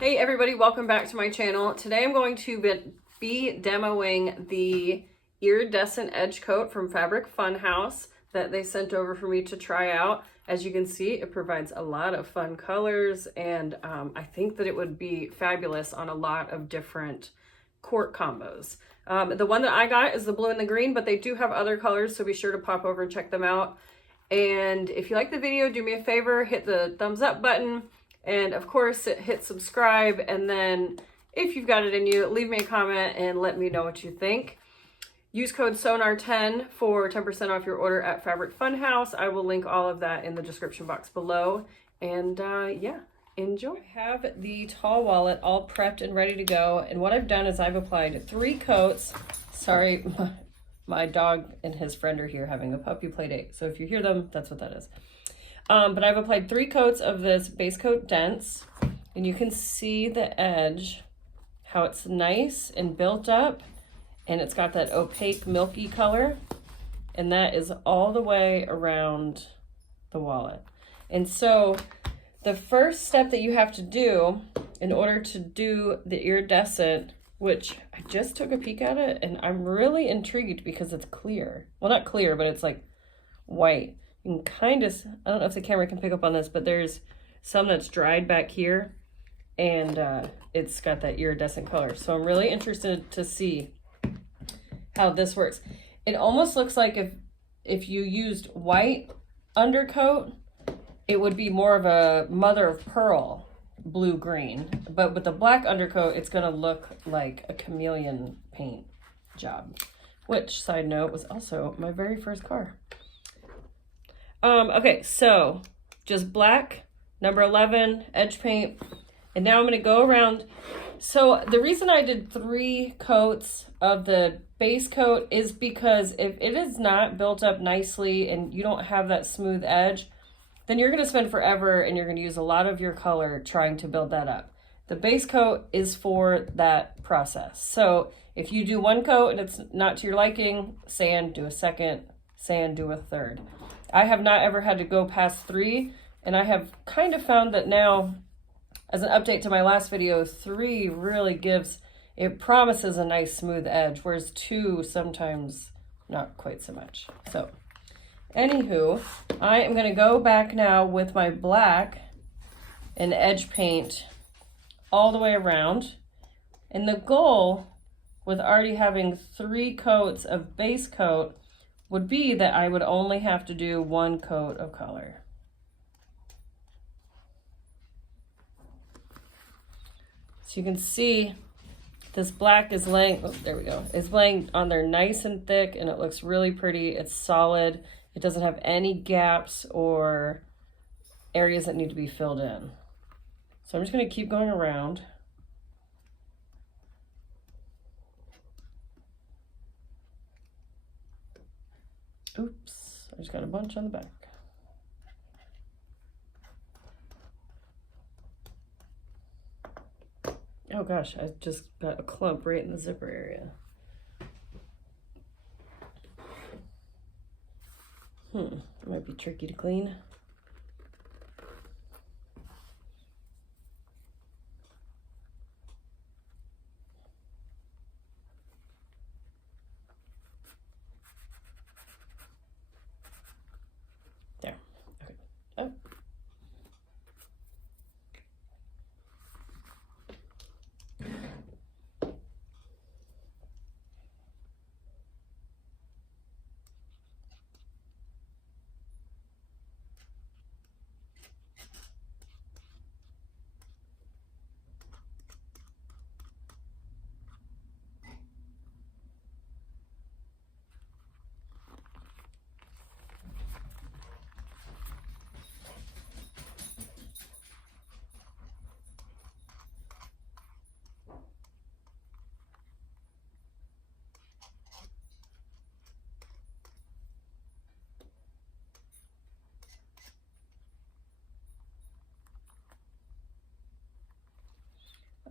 Hey everybody, welcome back to my channel. Today I'm going to be demoing the Iridescent Edge Coat from Fabric Funhouse that they sent over for me to try out. As you can see, it provides a lot of fun colors, and I think that it would be fabulous on a lot of different quart combos. The one that I got is the blue and the green, but they do have other colors, so be sure to pop over and check them out. And if you like the video, do me a favor, hit the thumbs up button. And of course, hit subscribe, and then if you've got it in you, leave me a comment and let me know what you think. Use code SewGnar10 for 10% off your order at Fabric Funhouse. I will link all of that in the description box below. And yeah, enjoy. I have the tall wallet all prepped and ready to go. And what I've done is I've applied 3 coats. Sorry, my dog and his friend are here having a puppy play date. So if you hear them, that's what that is. But I've applied 3 coats of this base coat dense, and you can see the edge, how it's nice and built up, and it's got that opaque milky color, and that is all the way around the wallet. And so the first step that you have to do in order to do the iridescent, which I just took a peek at it, and I'm really intrigued because it's clear. Well, not clear, but it's like white. You can kind of, I don't know if the camera can pick up on this, but there's some that's dried back here, and it's got that iridescent color. So I'm really interested to see how this works. It almost looks like if you used white undercoat, it would be more of a mother of pearl blue-green. But with the black undercoat, it's gonna look like a chameleon paint job, which, side note, was also my very first car. Okay, so just black, number 11, edge paint, and now I'm going to go around. So the reason I did 3 coats of the base coat is because if it is not built up nicely and you don't have that smooth edge, then you're going to spend forever and you're going to use a lot of your color trying to build that up. The base coat is for that process. So if you do 1 coat and it's not to your liking, sand, do a second, sand, do a third. I have not ever had to go past 3, and I have kind of found that now, as an update to my last video, 3 really gives, it promises a nice smooth edge, whereas 2 sometimes not quite so much. So, anywho, I am going to go back now with my black and edge paint all the way around, and the goal with already having 3 coats of base coat would be that I would only have to do 1 coat of color. So you can see this black is laying, oh, there we go, is laying on there nice and thick, and it looks really pretty. It's solid. It doesn't have any gaps or areas that need to be filled in. So I'm just going to keep going around. Oops, I just got a bunch on the back. Oh gosh, I just got a clump right in the zipper area. It might be tricky to clean. There, okay. Oh.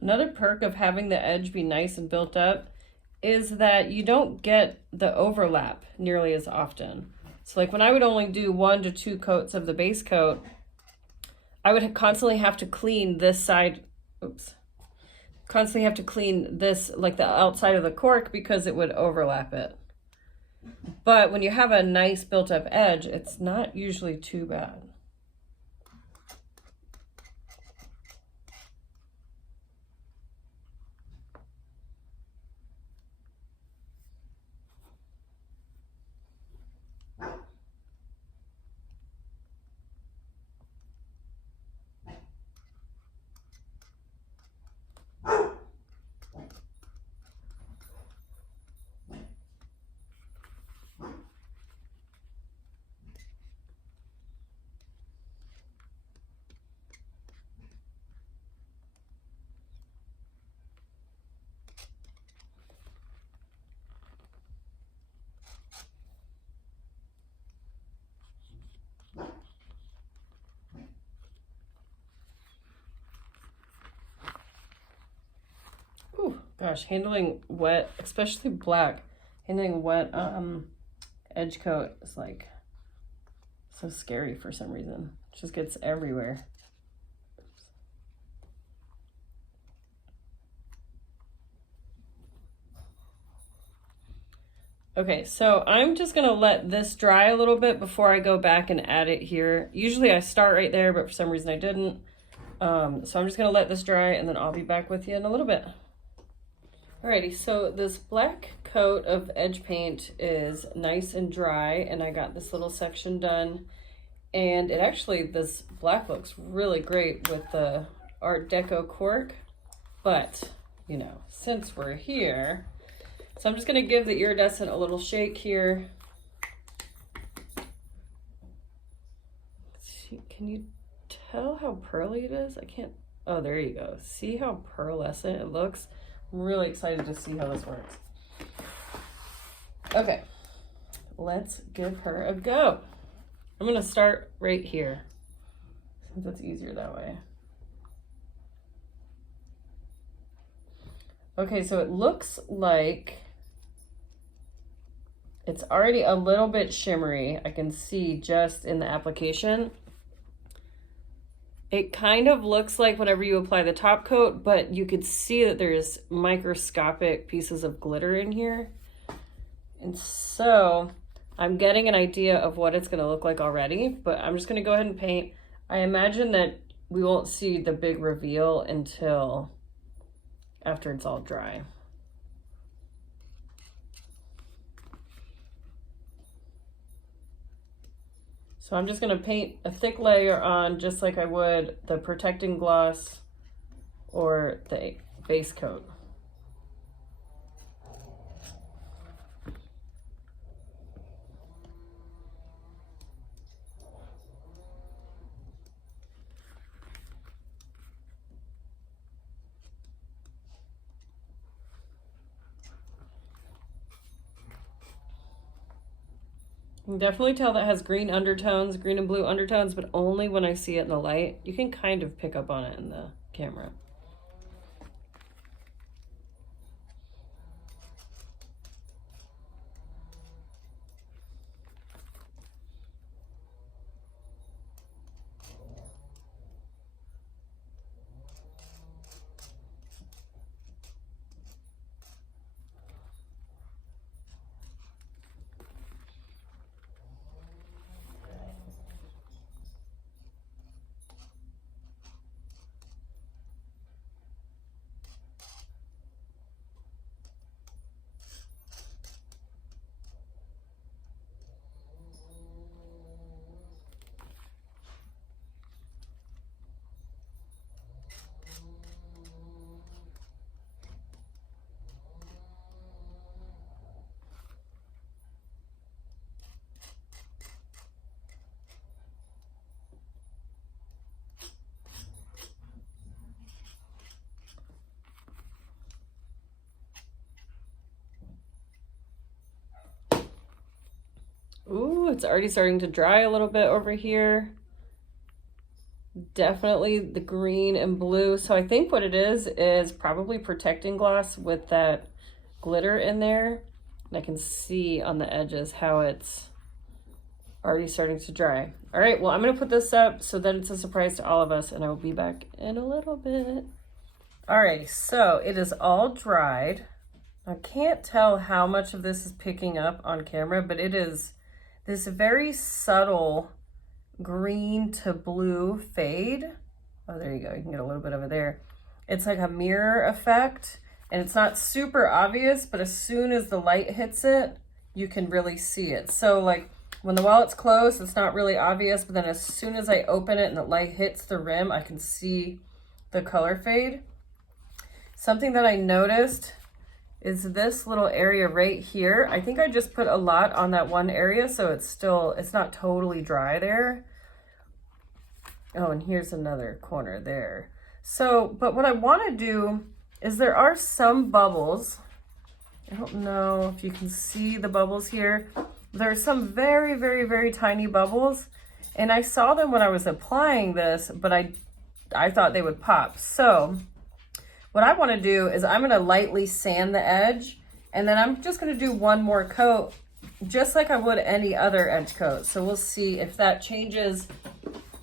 Another perk of having the edge be nice and built up is that you don't get the overlap nearly as often. So like when I would only do 1 to 2 coats of the base coat, I would constantly have to clean this side, oops, constantly have to clean this, like the outside of the cork, because it would overlap it. But when you have a nice built up edge, it's not usually too bad. Gosh, handling wet, especially black, handling wet edge coat is like so scary for some reason. It just gets everywhere. Okay, so I'm just gonna let this dry a little bit before I go back and add it here. Usually I start right there, but for some reason I didn't. So I'm just gonna let this dry and then I'll be back with you in a little bit. Alrighty, so this black coat of edge paint is nice and dry, and I got this little section done. And it actually, this black looks really great with the Art Deco cork. But, you know, since we're here, so I'm just gonna give the iridescent a little shake here. Can you tell how pearly it is? I can't, oh, there you go. See how pearlescent it looks? I'm really excited to see how this works. Okay, let's give her a go. I'm gonna start right here, since it's easier that way. Okay, so it looks like it's already a little bit shimmery. I can see just in the application. It kind of looks like whenever you apply the top coat, but you could see that there's microscopic pieces of glitter in here. And so I'm getting an idea of what it's gonna look like already, but I'm just gonna go ahead and paint. I imagine that we won't see the big reveal until after it's all dry. So I'm just gonna paint a thick layer on, just like I would the protecting gloss or the base coat. You can definitely tell that has green undertones, green and blue undertones, but only when I see it in the light. You can kind of pick up on it in the camera. Ooh, it's already starting to dry a little bit over here. Definitely the green and blue. So I think what it is probably protecting gloss with that glitter in there. And I can see on the edges how it's already starting to dry. All right, well, I'm gonna put this up so that it's a surprise to all of us, and I will be back in a little bit. Alrighty, so it is all dried. I can't tell how much of this is picking up on camera, but it is this very subtle green to blue fade. Oh, there you go. You can get a little bit of it there. It's like a mirror effect, and it's not super obvious, but as soon as the light hits it, you can really see it. So like when the wallet's closed, it's not really obvious, but then as soon as I open it and the light hits the rim, I can see the color fade. Something that I noticed is this little area right here. I think I just put a lot on that one area, so it's not totally dry there. Oh, and here's another corner there. So, but what I want to do is there are some bubbles. I don't know if you can see the bubbles here. There are some very, very, very tiny bubbles, and I saw them when I was applying this, but I thought they would pop. So what I want to do is I'm going to lightly sand the edge, and then I'm just going to do one more coat, just like I would any other edge coat. So we'll see if that changes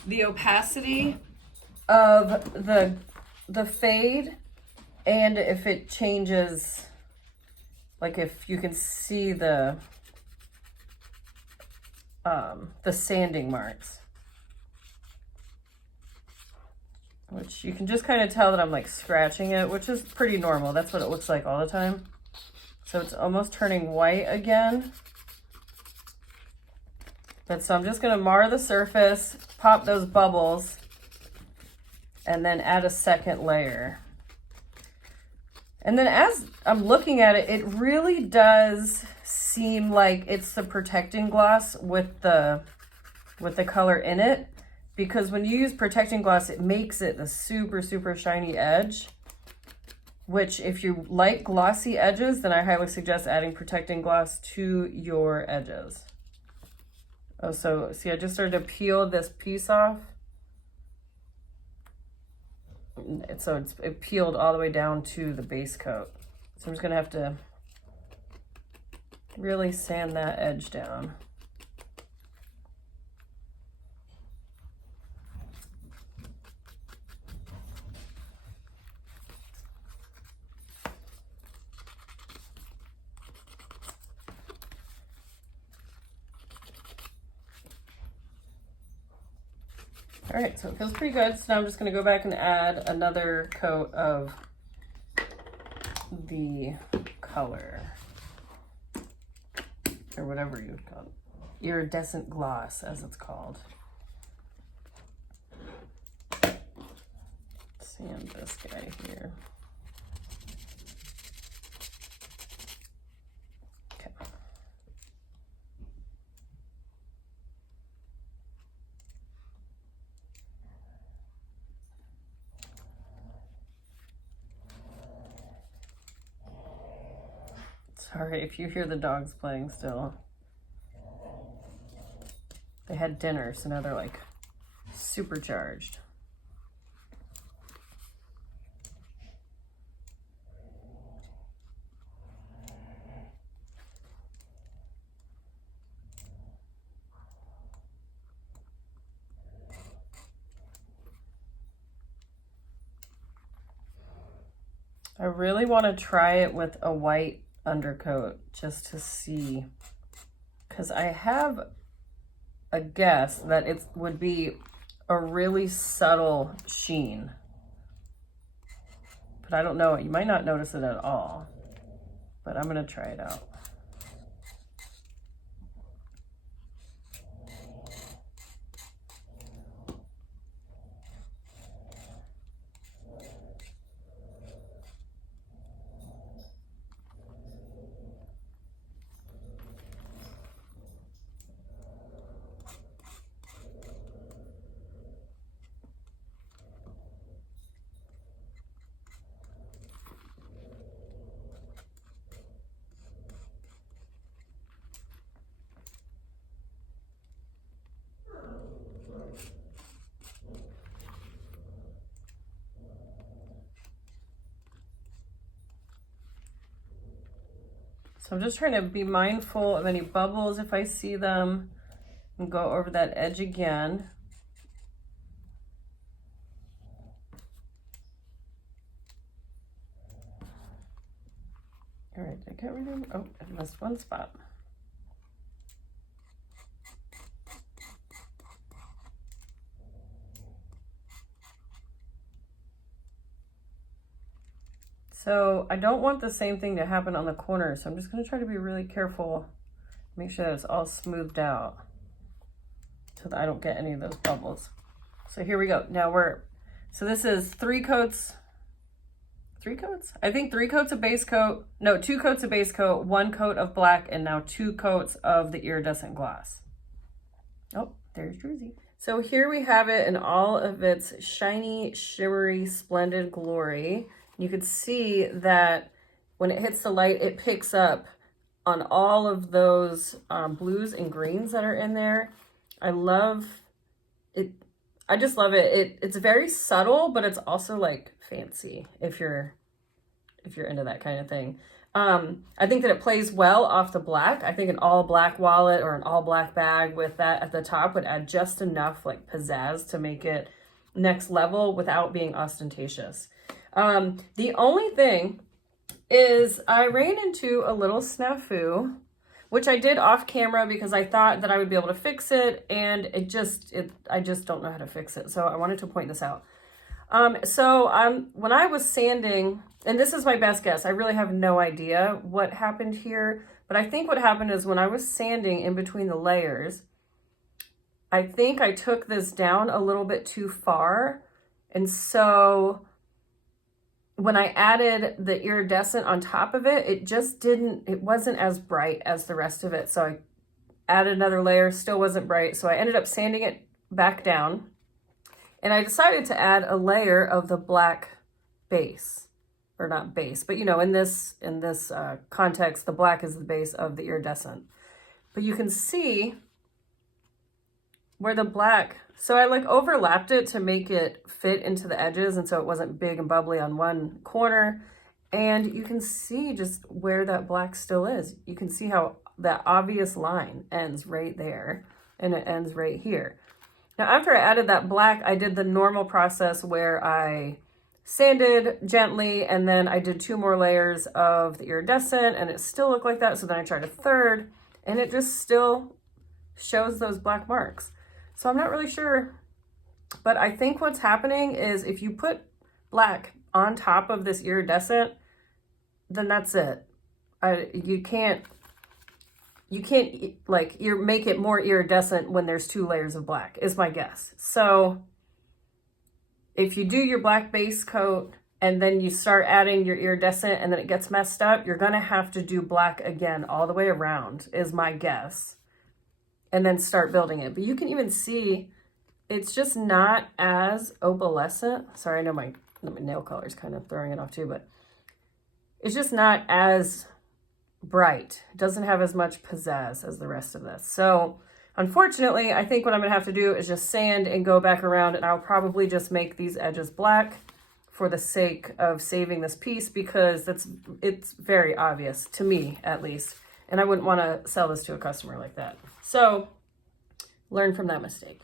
the opacity of the fade, and if it changes, like if you can see the sanding marks. Which you can just kind of tell that I'm like scratching it, which is pretty normal. That's what it looks like all the time. So it's almost turning white again. But so I'm just gonna mar the surface, pop those bubbles, and then add a second layer. And then as I'm looking at it, it really does seem like it's the protecting gloss with the color in it. Because when you use protecting gloss, it makes it the super, super shiny edge, which if you like glossy edges, then I highly suggest adding protecting gloss to your edges. Oh, so see, I just started to peel this piece off. So it peeled all the way down to the base coat. So I'm just gonna have to really sand that edge down. All right, so it feels pretty good. So now I'm just gonna go back and add another coat of the color, or whatever you would call it. Iridescent gloss, as it's called. Sand this guy here. Okay. Sorry if you hear the dogs playing still. They had dinner, so now they're like supercharged. I really want to try it with a white undercoat just to see, because I have a guess that it would be a really subtle sheen, but I don't know. You might not notice it at all, but I'm going to try it out. So I'm just trying to be mindful of any bubbles if I see them, and go over that edge again. All right, I can't remember. Oh, I missed one spot. So I don't want the same thing to happen on the corner, so I'm just going to try to be really careful, make sure that it's all smoothed out so that I don't get any of those bubbles. So here we go. Now so this is 3 coats. 3 coats? I think 3 coats of base coat. No, 2 coats of base coat, 1 coat of black, and now 2 coats of the iridescent glass. Oh, there's Druzy. So here we have it in all of its shiny, shimmery, splendid glory. You can see that when it hits the light, it picks up on all of those blues and greens that are in there. I love it. I just love it. It's very subtle, but it's also like fancy if you're into that kind of thing. I think that it plays well off the black. I think an all black wallet or an all black bag with that at the top would add just enough like pizzazz to make it next level without being ostentatious. The only thing is I ran into a little snafu, which I did off camera because I thought that I would be able to fix it, and I just don't know how to fix it. So I wanted to point this out. When I was sanding, and this is my best guess, I really have no idea what happened here, but I think what happened is when I was sanding in between the layers, I think I took this down a little bit too far. And so when I added the iridescent on top of it, it wasn't as bright as the rest of it. So I added another layer, still wasn't bright. So I ended up sanding it back down, and I decided to add a layer of the black base, or not base, but in this context, the black is the base of the iridescent. But you can see where the black, so I like overlapped it to make it fit into the edges, and so it wasn't big and bubbly on one corner. And you can see just where that black still is. You can see how that obvious line ends right there, and it ends right here. Now, after I added that black, I did the normal process where I sanded gently, and then I did 2 more layers of the iridescent, and it still looked like that. So then I tried a third, and it just still shows those black marks. So I'm not really sure, but I think what's happening is if you put black on top of this iridescent, then that's it. You can't like make it more iridescent when there's 2 layers of black, is my guess. So if you do your black base coat and then you start adding your iridescent and then it gets messed up, you're gonna have to do black again all the way around, is my guess. And then start building it. But you can even see it's just not as opalescent. Sorry, I know my nail color is kind of throwing it off too, but it's just not as bright. It doesn't have as much pizzazz as the rest of this. So unfortunately, I think what I'm gonna have to do is just sand and go back around, and I'll probably just make these edges black for the sake of saving this piece, because it's very obvious to me, at least. And I wouldn't want to sell this to a customer like that. So learn from that mistake.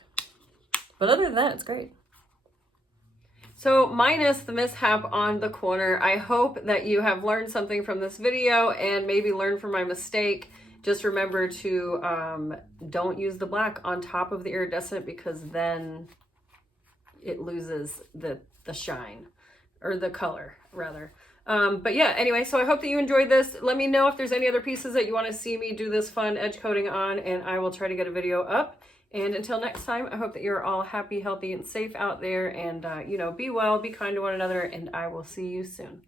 But other than that, it's great. So minus the mishap on the corner, I hope that you have learned something from this video and maybe learned from my mistake. Just remember to don't use the black on top of the iridescent, because then it loses the shine, or the color rather. But yeah, anyway, so I hope that you enjoyed this. Let me know if there's any other pieces that you want to see me do this fun edge coating on, and I will try to get a video up. And until next time, I hope that you're all happy, healthy, and safe out there, and be well, be kind to one another, and I will see you soon.